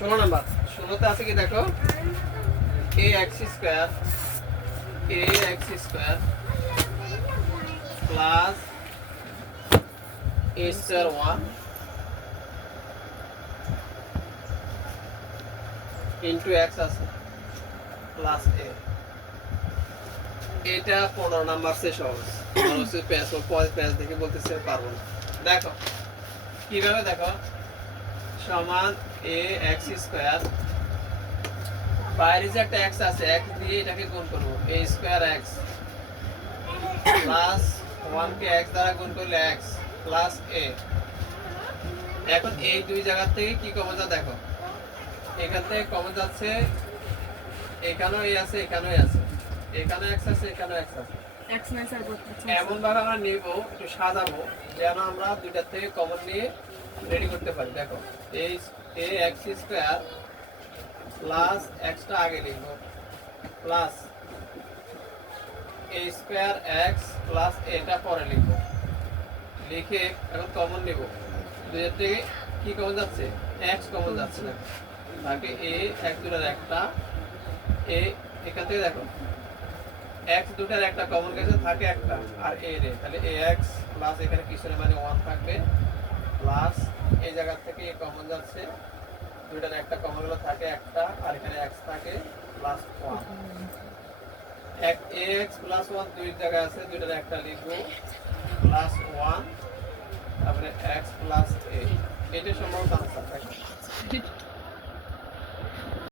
ষোলো নাম্বার। ষোলোতে আছে কি দেখো? A x square a x square plus a square one into x আছে প্লাস এ এটা পনেরো নাম্বার সে সহজ। প্যাস প্যাস দেখে বলতেছে পারব না। দেখো, কীভাবে দেখো? সমান এ এক্স স্কোয়ার বাইরে যে একটা এক্স আছে এক্স দিয়ে এটাকে গুণ করব a square x plus one K x দ্বারা গুণ করলে এক্স প্লাস এ এখন এই দুই জায়গার থেকে কি কমন যা দেখো এখান থেকে কমন যাচ্ছে এখানেও এ আছে এখানেও আছে এখানে এক্স আছে এখানেও এক্স আছে। এমন ভাবে আমরা নিব একটু সাজাবো যেন আমরা দুইটার থেকে কমন নিয়ে রেডি করতে পারি। দেখো, এই এ এক্স স্কোয়ার প্লাস এক্সটা আগে লিখব। Plus a square x plus এটা পরে লিখব। লিখে এখন কমন নিব। দুইটার থেকে কি কমন যাচ্ছে? এক্স কমন যাচ্ছে, দেখো। বাকি এ এক দুটার একটা এ এখান থেকে দেখো এক্স দুটার একটা কমন গেছে, থাকে একটা, আর এ রে। তাহলে এ এক্স প্লাস এখানে কিছু মানে ওয়ান থাকবে। প্লাস এই জায়গা থেকে কমন যাচ্ছে। দুইটার একটা কমন থাকে একটা, আর এখানে এক্স থাকে প্লাস ওয়ান এক এক্স প্লাস ওয়ান দুই জায়গায় আছে দুইটার একটা লিখব। প্লাস ওয়ান তারপরে এক্স প্লাস এ এটা সম্ভবত আনসার